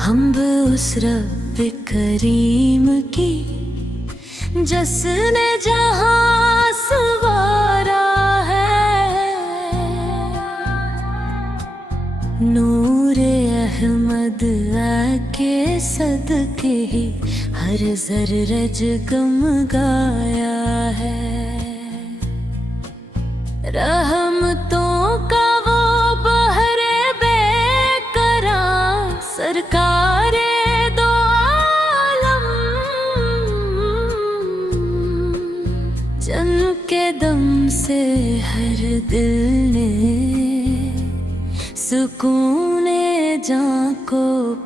हम उस रब करीम की जिसने जहां सवारा है, नूरे अहमद आके सदके ही हर ज़र्रज गमगाया है। रहमतों का वो बहरे बेकरार सरकारे दो आलम, जन्म के दम से हर दिल ने सुकूने जान को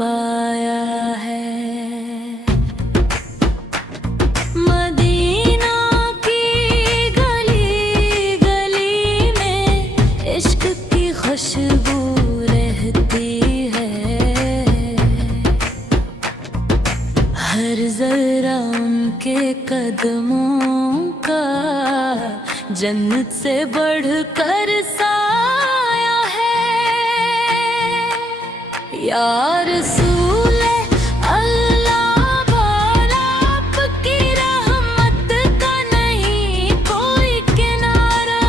पाया है। खुशबू रहती है, हर जरा उनके कदमों का जन्नत से बढ़कर साया है। या रसूल अल्लाह वाला, आपकी रहमत का नहीं कोई किनारा,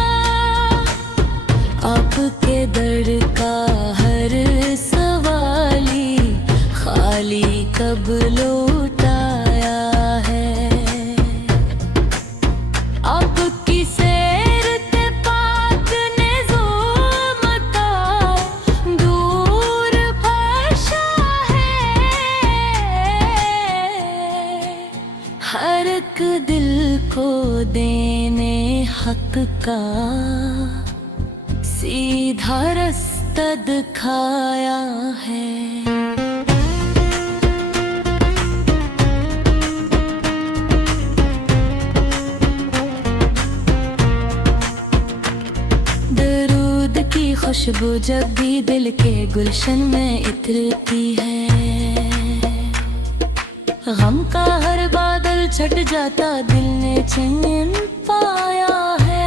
आपके दर का हर सवाली खाली कब लौटाया है। आपकी सैरते पाक ने ज़ुल्मता दूर भाषा है, हर एक दिल को देने हक का सीधा रास्ता दिखाया है। दरूद की खुशबू जब भी दिल के गुलशन में इतरती है, गम का हर बादल छट जाता दिल ने चैन पाया है।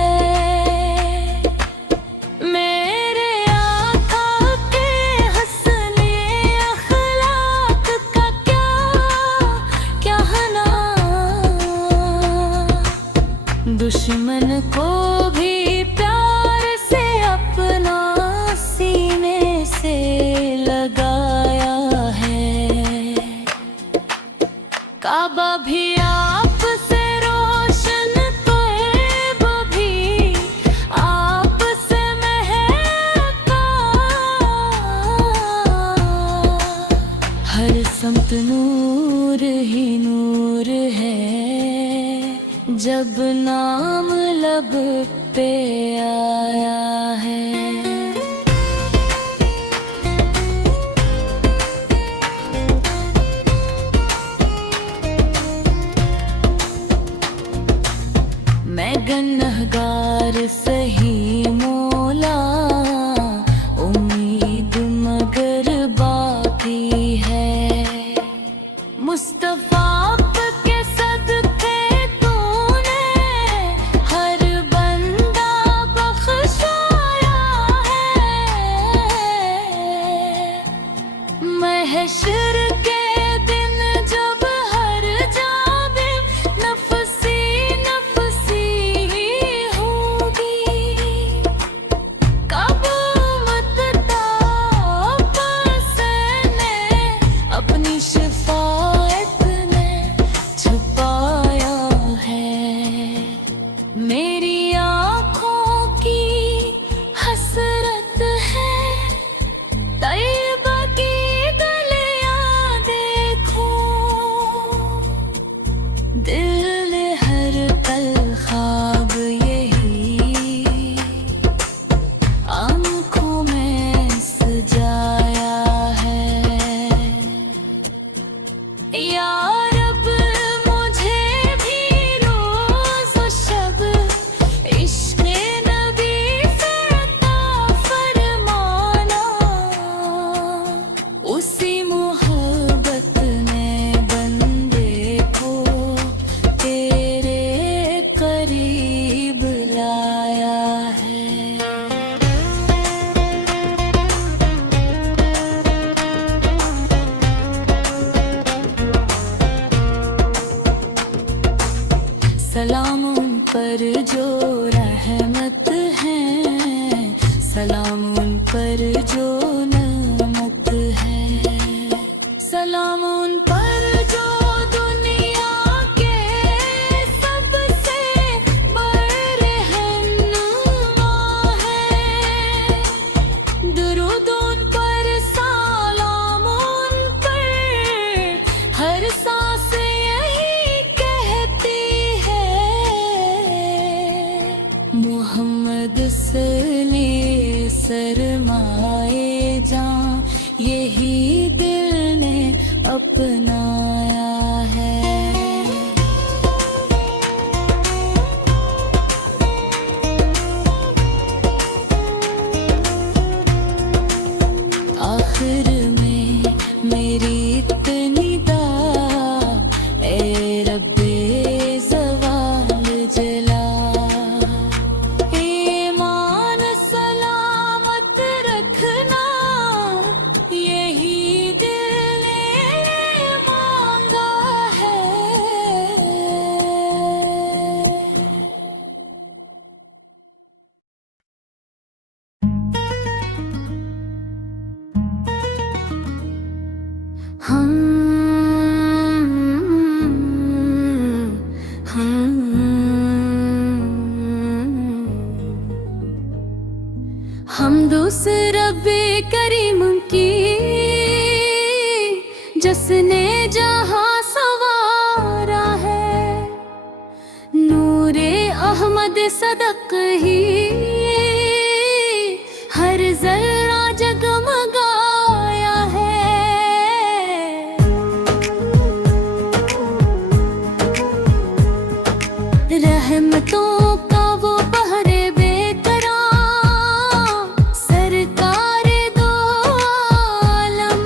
दुश्मन को भी प्यार से अपना सीने से लगाया है। काबा भी आप से रोशन, तोएब भी आप से महका, हर समत नूर ही नूर है, जब नाम लब पे आया है। मैं गुनहगार सही मौला, उम्मीद मगर बाकी है। मुस्तफा हश्र के दिन जब हर जाबिर नफसी नफसी होगी, सलाम उन पर जो रहमत है, सलाम उन पर जो नेमत है, सलाम उन पर जो दुनिया के सबसे बड़े रहनुमा है। दुरूद उन पर, सलाम उन पर, हर सांस यही कहती है, मोहम्मद सल्ले सरमाए जां, यही दिल ने अपनाया है। आखिर में मेरी इतनी दुआ, ए रब्बे ज़वाल जला, ईमान सलामत रखना, यही दिल ने मांगा है। हम दूसरे रब्बे करीम की, जिसने जहां सवारा है, नूरे अहमद सदक ही हर जर्रा जगमगाया है। रहमतों का वो बहरे बेकरार, सरकार दो आलम,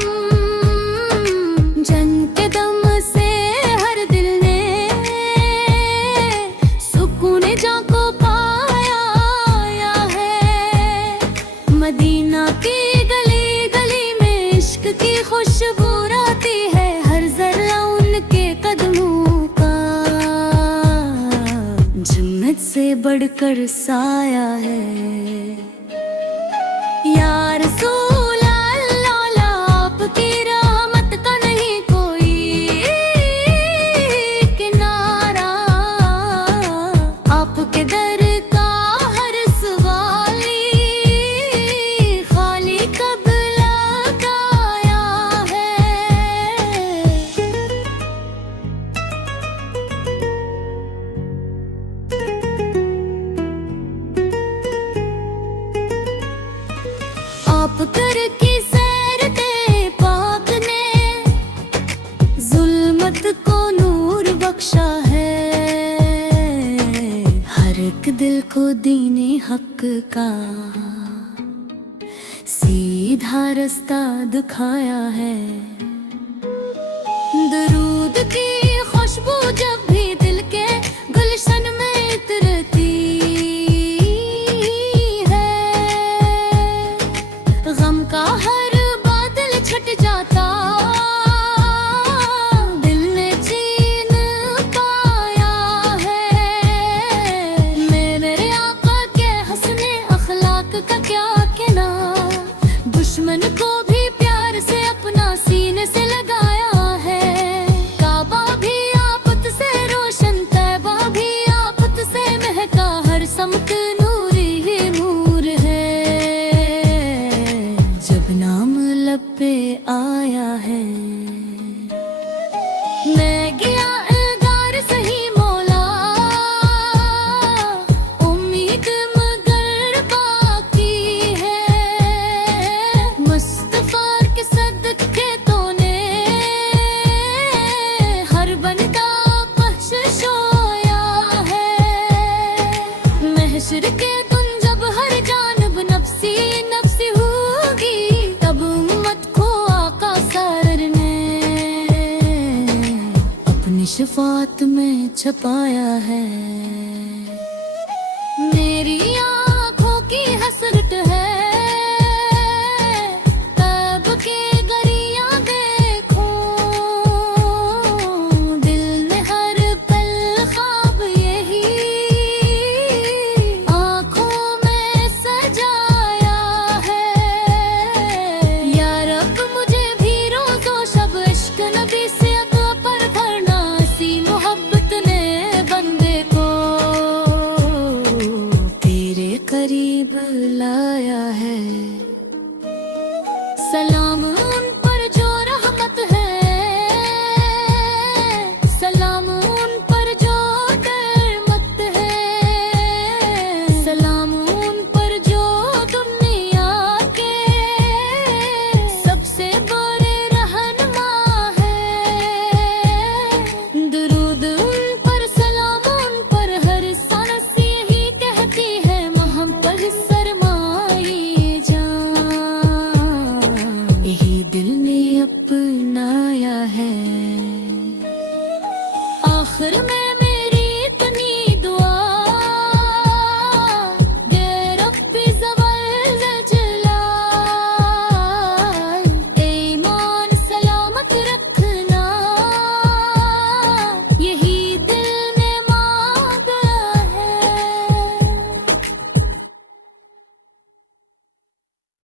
जंग के दम से हर दिल ने सुकून जां को पाया है। मदीना की गली गली में इश्क की खुशबू आती है, हर जर्रा उनके कदमों का जन्नत से बढ़कर साया है। या रसूल अल्लाह, आपकी रहमत का नहीं कोई किनारा, आपके दर का हर सवाली खाली कब लगाया है। आप कर की सैर ते पाक ने, जुल्मत को नूर बख्शा है, हर एक दिल को दीने हक का सीधा रास्ता दिखाया है। दरूद की खुशबू जब भी दिल के गुलशन में इतरती है, गम का हर बादल छट जाता, दिल ने चीन पाया है। मेरे आका के हसने अखलाक का क्या कहना, दुश्मन को भी प्यार से अपना सीने से लगाया है। काबा भी आफत से रोशन, तैबा भी आफत से महका, हर समत नूर ही नूर है, जब नाम लब पे आया है। मैं गया एगार सही मौला, उम्मीद मगर बाकी है, मुस्तफा के सदके तूने हर बंदा बख्शोया है। महशर के दिन जब हर जानब नफ्सी नफ्सी होगी, तब उम्मत को आका सर ने अपनी शफात में छपाया है।